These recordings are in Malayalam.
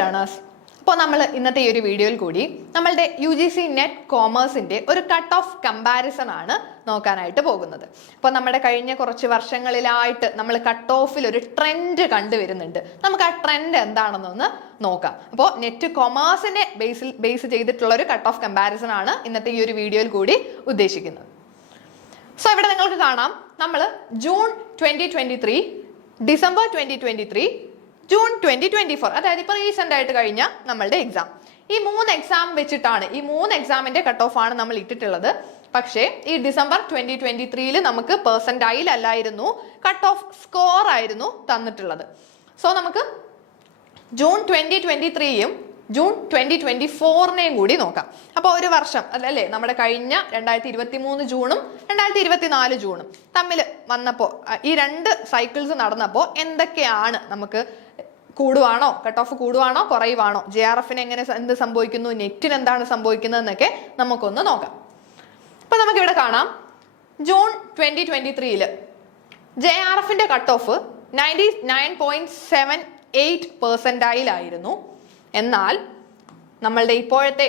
ലേണേഴ്സ്, അപ്പോൾ നമ്മൾ ഇന്നത്തെ ഈ ഒരു വീഡിയോയിൽ കൂടി നമ്മളുടെ UGC നെറ്റ് കോമേഴ്സിന്റെ ഒരു കട്ട് ഓഫ് കമ്പാരിസൺ ആണ് നോക്കാനായിട്ട് പോകുന്നത്. അപ്പോൾ നമ്മുടെ കഴിഞ്ഞ കുറച്ച് വർഷങ്ങളിലായിട്ട് നമ്മൾ കട്ട് ഓഫിൽ ഒരു ട്രെൻഡ് കണ്ടുവരുന്നുണ്ട്. നമുക്ക് ആ ട്രെൻഡ് എന്താണെന്നൊന്ന് നോക്കാം. അപ്പോൾ നെറ്റ് കൊമേഴ്സിനെ ബേസ് ചെയ്തിട്ടുള്ള ഒരു കട്ട് ഓഫ് കമ്പാരിസൺ ആണ് ഇന്നത്തെ ഈ ഒരു വീഡിയോയിൽ കൂടി ഉദ്ദേശിക്കുന്നത്. സോ ഇവിടെ നിങ്ങൾക്ക് കാണാം, നമ്മൾ ജൂൺ 2023, ഡിസംബർ 2023, ജൂൺ 2024, അതായത് ഇപ്പോൾ റീസെന്റ് ആയിട്ട് കഴിഞ്ഞ നമ്മളുടെ എക്സാം, ഈ 3 എക്സാം വെച്ചിട്ടാണ്, ഈ 3 എക്സാമിന്റെ കട്ട് ഓഫ് ആണ് നമ്മൾ ഇട്ടിട്ടുള്ളത്. പക്ഷേ ഈ ഡിസംബർ 2023 നമുക്ക് പെർസെന്റൈൽ അല്ലായിരുന്നു, കട്ട് ഓഫ് സ്കോർ ആയിരുന്നു തന്നിട്ടുള്ളത്. സോ നമുക്ക് ജൂൺ 2023യും ജൂൺ 2024നെയും കൂടി നോക്കാം. അപ്പോൾ ഒരു വർഷം അല്ലേ, നമ്മുടെ കഴിഞ്ഞ 2023 ജൂണും 2024 ജൂണും തമ്മിൽ വന്നപ്പോൾ, ഈ 2 സൈക്കിൾസ് നടന്നപ്പോൾ എന്തൊക്കെയാണ് നമുക്ക് കൂടുവാണോ, കട്ട് ഓഫ് കൂടുവാണോ കുറയുവാണോ, JRFന് എങ്ങനെ എന്ത് സംഭവിക്കുന്നു, നെറ്റിന് എന്താണ് സംഭവിക്കുന്നത് എന്നൊക്കെ നമുക്കൊന്ന് നോക്കാം. അപ്പൊ നമുക്കിവിടെ കാണാം, ജൂൺ 2023 JRFന്റെ കട്ട് ഓഫ് 99.78% ആയിരുന്നു. എന്നാൽ നമ്മളുടെ ഇപ്പോഴത്തെ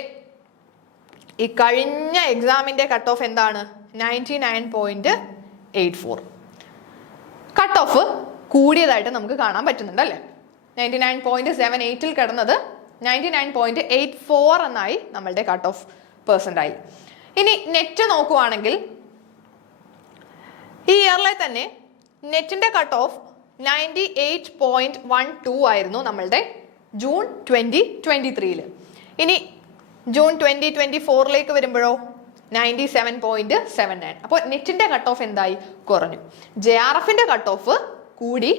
ഈ കഴിഞ്ഞ എക്സാമിന്റെ കട്ട് ഓഫ് എന്താണ്? 99.84. കട്ട് ഓഫ് കൂടിയതായിട്ട് നമുക്ക് കാണാൻ പറ്റുന്നുണ്ട് അല്ലേ. 99.78 കിടന്നത് 99.84 എന്നായി നമ്മളുടെ കട്ട് ഓഫ് പെർസെന്റൈൽ. ഇനി നെറ്റ് നോക്കുവാണെങ്കിൽ ഈ ഇയറിലെ തന്നെ നെറ്റിന്റെ കട്ട് ഓഫ് 98.12 ആയിരുന്നു നമ്മളുടെ ജൂൺ 2023. ഇനി ജൂൺ 2024 വരുമ്പോഴോ 97.79. അപ്പോൾ നെറ്റിന്റെ കട്ട് ഓഫ് എന്തായി? കുറഞ്ഞു. JRFന്റെ കട്ട് ഓഫ് കൂടി,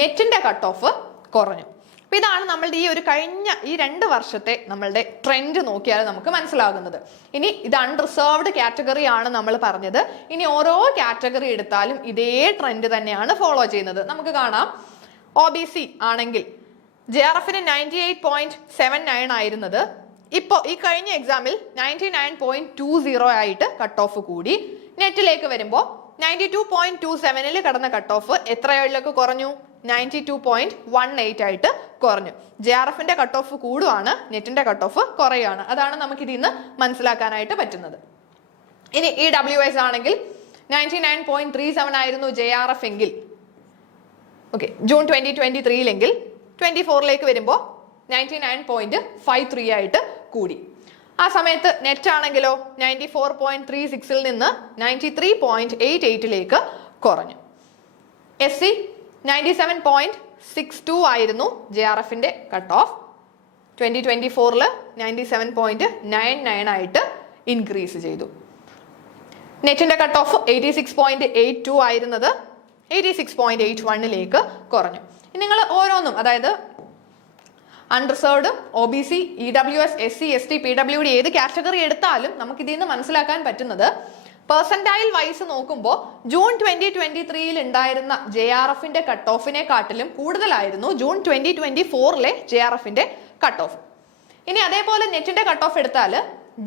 നെറ്റിന്റെ കട്ട് ഓഫ് കുറഞ്ഞു. അപ്പൊ ഇതാണ് നമ്മളുടെ ഈ ഒരു കഴിഞ്ഞ ഈ 2 വർഷത്തെ നമ്മളുടെ ട്രെൻഡ് നോക്കിയാൽ നമുക്ക് മനസ്സിലാകുന്നത്. ഇനി ഇത് അൺറിസർവ്ഡ് കാറ്റഗറി ആണ് നമ്മൾ പറഞ്ഞത്. ഇനി ഓരോ കാറ്റഗറി എടുത്താലും ഇതേ ട്രെൻഡ് തന്നെയാണ് ഫോളോ ചെയ്യുന്നത്. നമുക്ക് കാണാം, OBC ആണെങ്കിൽ JRFന് 98.79 ആയിരുന്നത് ഇപ്പോൾ ഈ കഴിഞ്ഞ എക്സാമിൽ 99.20 ആയിട്ട് കട്ട് ഓഫ് കൂടി. നെറ്റിലേക്ക് വരുമ്പോൾ 92.27 കടന്ന കട്ട് ഓഫ് എത്രയിലേക്ക് കുറഞ്ഞു? 92.18 ആയിട്ട് കുറഞ്ഞു. JRFന്റെ കട്ട് ഓഫ് കൂടുവാണ്, നെറ്റിന്റെ കട്ട് ഓഫ് കുറയാണ്. അതാണ് നമുക്ക് ഇതിൽ നിന്ന് മനസ്സിലാക്കാനായിട്ട് പറ്റുന്നത്. ഇനി EWS ആണെങ്കിൽ 99.37 ആയിരുന്നു JRF എങ്കിൽ, ഓക്കെ, ജൂൺ 2023 24 വരുമ്പോൾ 99.53 ആയിട്ട് കൂടി. ആ സമയത്ത് നെറ്റ് ആണെങ്കിലോ 94.36 നിന്ന് 93.88 കുറഞ്ഞു. SC 97.62 ആയിരുന്നു JRFന്റെ കട്ട് ഓഫ്. 2024 97.99 ആയിട്ട് ഇൻക്രീസ് ചെയ്തു. നെറ്റിന്റെ കട്ട് ഓഫ് 86.82 ആയിരുന്നത് 86.81 കുറഞ്ഞു. നിങ്ങൾ ഓരോന്നും, അതായത് unreserved, OBC, EWS, SC, ST, PWD ഏത് കാറ്റഗറി എടുത്താലും നമുക്ക് ഇതിൽ നിന്ന് മനസ്സിലാക്കാൻ പറ്റുന്നത്, പെർസെന്റൈൽ വൈസ് നോക്കുമ്പോൾ ജൂൺ 2023 ഉണ്ടായിരുന്ന JRFന്റെ കട്ട് ഓഫിനെ കാട്ടിലും കൂടുതലായിരുന്നു ജൂൺ 2024 JRFന്റെ കട്ട് ഓഫ്. ഇനി അതേപോലെ നെറ്റിന്റെ കട്ട് ഓഫ് എടുത്താൽ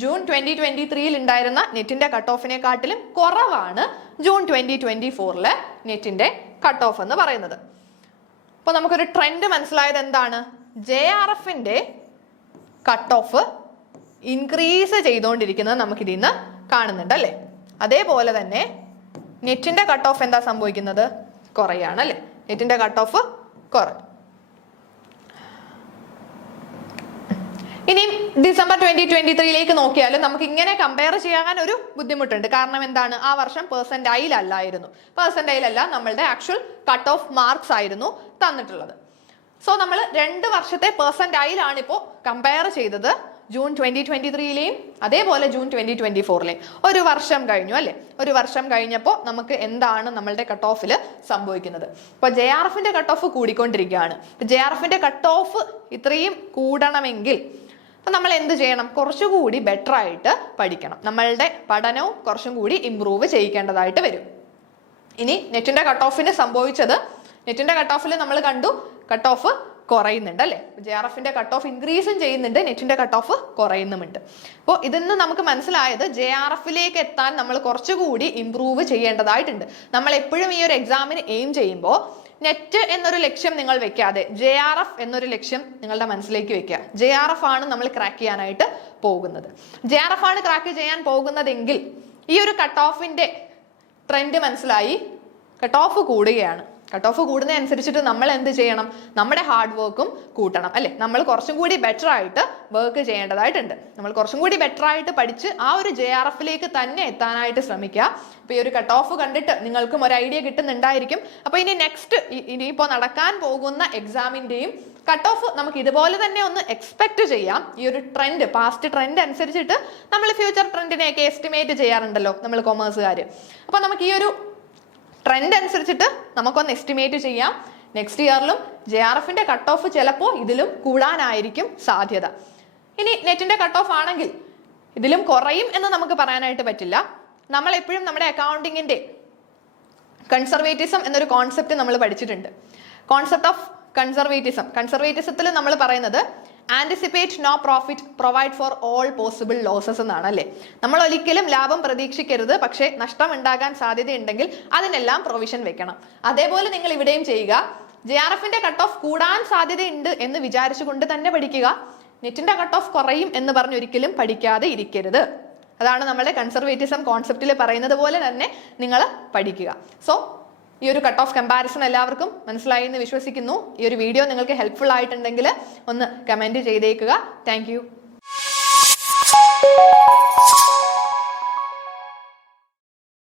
ജൂൺ 2023 ഉണ്ടായിരുന്ന നെറ്റിന്റെ കട്ട് ഓഫിനെ കാട്ടിലും കുറവാണ് ജൂൺ 2024 നെറ്റിന്റെ കട്ട് ഓഫ് എന്ന് പറയുന്നത്. അപ്പോൾ നമുക്കൊരു ട്രെൻഡ് മനസ്സിലായത് എന്താണ്? JRFന്റെ കട്ട് ഓഫ് ഇൻക്രീസ് ചെയ്തുകൊണ്ടിരിക്കുന്നത് നമുക്ക് ഇതിൽ നിന്ന് കാണുന്നുണ്ട് അല്ലേ. അതേപോലെ തന്നെ നെറ്റിന്റെ കട്ട് ഓഫ് എന്താ സംഭവിക്കുന്നത്? കുറയാണ് അല്ലേ. നെറ്റിന്റെ കട്ട് ഓഫ് കുറഞ്ഞു. ഇനി ഡിസംബർ 2023 നോക്കിയാലും നമുക്ക് ഇങ്ങനെ കമ്പയർ ചെയ്യാൻ ഒരു ബുദ്ധിമുട്ടുണ്ട്. കാരണം എന്താണ്? ആ വർഷം പെർസെന്റൈൽ അല്ലായിരുന്നു, പെർസെന്റൈൽ അല്ല, നമ്മളുടെ ആക്ച്വൽ കട്ട് ഓഫ് മാർക്സ് ആയിരുന്നു തന്നിട്ടുള്ളത്. സോ നമ്മൾ 2 വർഷത്തെ പെർസെന്റൈൽ ആണ് ഇപ്പോൾ കമ്പയർ ചെയ്തത്, ജൂൺ 2023 അതേപോലെ ജൂൺ 2024. ഒരു വർഷം കഴിഞ്ഞു അല്ലെ. ഒരു വർഷം കഴിഞ്ഞപ്പോൾ നമുക്ക് എന്താണ് നമ്മളുടെ കട്ട് ഓഫിൽ സംഭവിക്കുന്നത്? ഇപ്പൊ JRFന്റെ കട്ട് ഓഫ് കൂടിക്കൊണ്ടിരിക്കുകയാണ്. JRFന്റെ കട്ട് ഓഫ് ഇത്രയും കൂടണമെങ്കിൽ നമ്മൾ എന്ത് ചെയ്യണം? കുറച്ചുകൂടി ബെറ്റർ ആയിട്ട് പഠിക്കണം. നമ്മളുടെ പഠനവും കുറച്ചും കൂടി ഇംപ്രൂവ് ചെയ്യിക്കേണ്ടതായിട്ട് വരും. ഇനി നെറ്റിന്റെ കട്ട് ഓഫിന് സംഭവിച്ചത്, നെറ്റിന്റെ കട്ട് ഓഫിൽ നമ്മൾ കണ്ടു, കട്ട് ഓഫ് കുറയുന്നുണ്ട് അല്ലേ. JRFന്റെ കട്ട് ഓഫ് ഇൻക്രീസും ചെയ്യുന്നുണ്ട്, നെറ്റിന്റെ കട്ട് ഓഫ് കുറയുന്നുമുണ്ട്. അപ്പോൾ ഇതിന്ന് നമുക്ക് മനസ്സിലായത് JRFലേക്ക് എത്താൻ നമ്മൾ കുറച്ചുകൂടി ഇംപ്രൂവ് ചെയ്യേണ്ടതായിട്ടുണ്ട്. നമ്മൾ എപ്പോഴും ഈ ഒരു എക്സാമിന് എയിം ചെയ്യുമ്പോൾ നെറ്റ് എന്നൊരു ലക്ഷ്യം നിങ്ങൾ വെക്കാതെ JRF എന്നൊരു ലക്ഷ്യം നിങ്ങളുടെ മനസ്സിലേക്ക് വെക്കുക. JRF ആണ് നമ്മൾ ക്രാക്ക് ചെയ്യാനായിട്ട് പോകുന്നത്. JRF ആണ് ക്രാക്ക് ചെയ്യാൻ പോകുന്നതെങ്കിൽ ഈ ഒരു കട്ട് ഓഫിന്റെ ട്രെൻഡ് മനസ്സിലായി, കട്ട് ഓഫ് കൂടുകയാണ്. കട്ട് ഓഫ് കൂടുന്നതനുസരിച്ചിട്ട് നമ്മൾ എന്ത് ചെയ്യണം? നമ്മുടെ ഹാർഡ് വർക്കും കൂട്ടണം അല്ലെ. നമ്മൾ കുറച്ചും കൂടി ബെറ്റർ ആയിട്ട് വർക്ക് ചെയ്യേണ്ടതായിട്ടുണ്ട്. നമ്മൾ കുറച്ചും കൂടി ബെറ്റർ ആയിട്ട് പഠിച്ച് ആ ഒരു JRFലേക്ക് തന്നെ എത്താനായിട്ട് ശ്രമിക്കുക. അപ്പൊ ഈ ഒരു കട്ട് ഓഫ് കണ്ടിട്ട് നിങ്ങൾക്കും ഒരു ഐഡിയ കിട്ടുന്നുണ്ടായിരിക്കും. അപ്പൊ ഇനി നെക്സ്റ്റ് ഇനിയിപ്പോ നടക്കാൻ പോകുന്ന എക്സാമിന്റെയും കട്ട് ഓഫ് നമുക്ക് ഇതുപോലെ തന്നെ ഒന്ന് എക്സ്പെക്ട് ചെയ്യാം. ഈ ഒരു ട്രെൻഡ്, പാസ്റ്റ് ട്രെൻഡ് അനുസരിച്ചിട്ട് നമ്മൾ ഫ്യൂച്ചർ ട്രെൻഡിനെയൊക്കെ എസ്റ്റിമേറ്റ് ചെയ്യാറുണ്ടല്ലോ നമ്മൾ കൊമേഴ്സുകാർ. അപ്പൊ നമുക്ക് ഈ ഒരു ട്രെൻഡ് അനുസരിച്ചിട്ട് നമുക്കൊന്ന് എസ്റ്റിമേറ്റ് ചെയ്യാം. നെക്സ്റ്റ് ഇയറിലും JRFന്റെ കട്ട് ഓഫ് ചിലപ്പോൾ ഇതിലും കൂടാനായിരിക്കും സാധ്യത. ഇനി നെറ്റിന്റെ കട്ട് ഓഫ് ആണെങ്കിൽ ഇതിലും കുറയും എന്ന് നമുക്ക് പറയാനായിട്ട് പറ്റില്ല. നമ്മൾ എപ്പോഴും നമ്മുടെ അക്കൗണ്ടിങ്ങിന്റെ കൺസർവേറ്റിസം എന്നൊരു കോൺസെപ്റ്റ് നമ്മൾ പഠിച്ചിട്ടുണ്ട്. കോൺസെപ്റ്റ് ഓഫ് കൺസർവേറ്റിസത്തിൽ നമ്മൾ പറയുന്നത് anticipate no profit provide for all possible losses എന്നാണ് അല്ലേ. നമ്മൾ ഒരിക്കലും ലാഭം പ്രതീക്ഷിക്കരുത്, പക്ഷേ നഷ്ടം ഉണ്ടാകാൻ സാധ്യതയുണ്ടെങ്കിൽ അതിനെല്ലാം പ്രൊവിഷൻ വെക്കണം. അതേപോലെ നിങ്ങൾ ഇവിടെയും ചെയ്യുക. JRFന്റെ കട്ട് ഓഫ് കൂടാൻ സാധ്യതയുണ്ട് എന്ന് വിചാരിച്ചുകൊണ്ട് തന്നെ പഠിക്കുക. നെറ്റിന്റെ കട്ട് ഓഫ് കുറയും എന്ന് പറഞ്ഞ് ഒരിക്കലും പഠിക്കാതെ ഇരിക്കരുത്. അതാണ് നമ്മുടെ കൺസർവേറ്റിസം കോൺസെപ്റ്റിൽ പറയുന്നത് പോലെ തന്നെ നിങ്ങൾ പഠിക്കുക. സോ ഈ ഒരു കട്ട് ഓഫ് കമ്പാരിസൺ എല്ലാവർക്കും മനസ്സിലായി എന്ന് വിശ്വസിക്കുന്നു. ഈ ഒരു വീഡിയോ നിങ്ങൾക്ക് ഹെൽപ്ഫുൾ ആയിട്ടുണ്ടെങ്കിൽ ഒന്ന് കമന്റ് ചെയ്തേക്കുക. Thank you.